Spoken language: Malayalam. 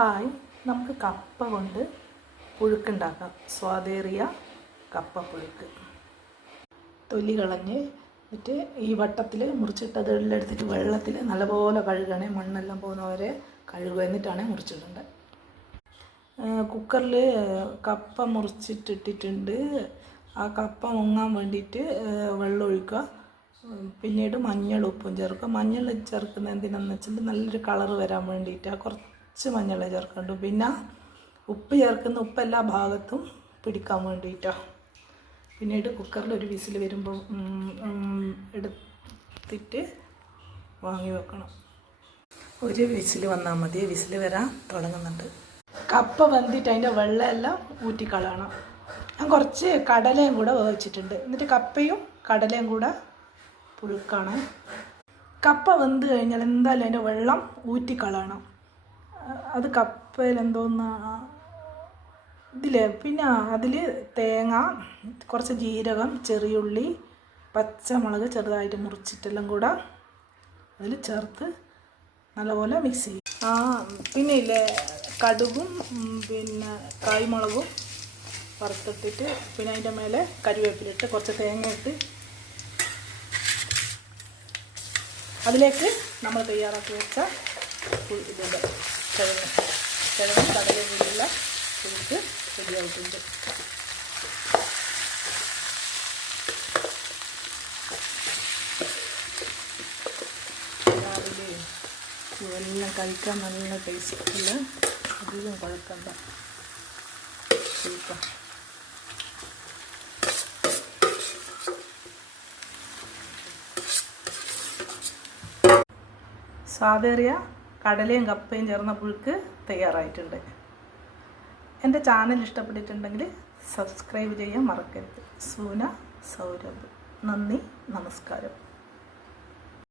ഹായ്, നമുക്ക് കപ്പ കൊണ്ട് പുഴുക്കുണ്ടാക്കാം. സ്വാദേറിയ കപ്പ പുഴുക്ക്. തൊലി കളഞ്ഞ് എന്നിട്ട് ഈ വട്ടത്തിൽ മുറിച്ചിട്ടത് എടുത്തിട്ട് വെള്ളത്തിൽ നല്ലപോലെ കഴുകണേ. മണ്ണെല്ലാം പോകുന്നവരെ കഴുകുക, എന്നിട്ടാണ് മുറിച്ചിടേണ്ടത്. കുക്കറിൽ കപ്പ മുറിച്ചിട്ടിട്ടുണ്ട്. ആ കപ്പ മുങ്ങാൻ വേണ്ടിയിട്ട് വെള്ളം ഒഴിക്കുക. പിന്നീട് മഞ്ഞൾ ഉപ്പും ചേർക്കുക. മഞ്ഞൾ ചേർക്കുന്നത് എന്തിനാണെന്ന് വെച്ചാൽ നല്ലൊരു കളറ് വരാൻ വേണ്ടിയിട്ടാണ്. കുറച്ച് മഞ്ഞൾ ചേർക്കുന്നുണ്ട്. പിന്നെ ഉപ്പ് ചേർക്കുന്ന ഉപ്പ് എല്ലാ ഭാഗത്തും പിടിക്കാൻ വേണ്ടിയിട്ടാണ്. പിന്നീട് കുക്കറിൽ ഒരു വിസിൽ വരുമ്പോൾ എടുത്തിട്ട് വാങ്ങി വെക്കണം. ഒരു വിസിൽ വന്നാൽ മതി. വിസിൽ വരാൻ തുടങ്ങുന്നുണ്ട്. കപ്പ വെന്തിട്ട് അതിൻ്റെ വെള്ളമെല്ലാം ഊറ്റിക്കളയണം. ഞാൻ കുറച്ച് കടലയും കൂടെ വേവിച്ചിട്ടുണ്ട്. എന്നിട്ട് കപ്പയും കടലയും കൂടെ പുഴുക്കാണ്. കപ്പ വെന്ത് കഴിഞ്ഞാൽ എന്തായാലും അതിൻ്റെ വെള്ളം ഊറ്റിക്കളയണം. അത് കപ്പയിൽ എന്തോന്ന് ഇതില്ലേ. പിന്നെ അതിൽ തേങ്ങ, കുറച്ച് ജീരകം, ചെറിയുള്ളി, പച്ചമുളക് ചെറുതായിട്ട് മുറിച്ചിട്ടെല്ലാം കൂടെ അതിൽ ചേർത്ത് നല്ലപോലെ മിക്സ് ചെയ്യും. പിന്നെ ഇല്ലേ കടുകും പിന്നെ കായ്മുളകും വറുത്തിട്ടിട്ട് പിന്നെ അതിൻ്റെ മേലെ കരിവേപ്പിലിട്ട് കുറച്ച് തേങ്ങ ഇട്ട് അതിലേക്ക് നമ്മൾ തയ്യാറാക്കി വെച്ച ഇതിൻ്റെ കിഴങ്ങ് കടലയും കൂടിയുള്ള പുഴുക്ക് റെഡിയായിട്ടുണ്ട്. രാവിലെ എല്ലാം കഴിക്കാൻ നല്ല ടേസ്റ്റുള്ള, അധികം കുഴക്കണ്ട പുഴുക്ക. സ്വാദേറിയ കടലയും കപ്പയും ചേർന്ന പുഴുക്ക് തയ്യാറായിട്ടുണ്ട്. എൻ്റെ ചാനൽ ഇഷ്ടപ്പെട്ടിട്ടുണ്ടെങ്കിൽ സബ്സ്ക്രൈബ് ചെയ്യാൻ മറക്കരുത്. സൂന സൗരഭ്. നന്ദി, നമസ്കാരം.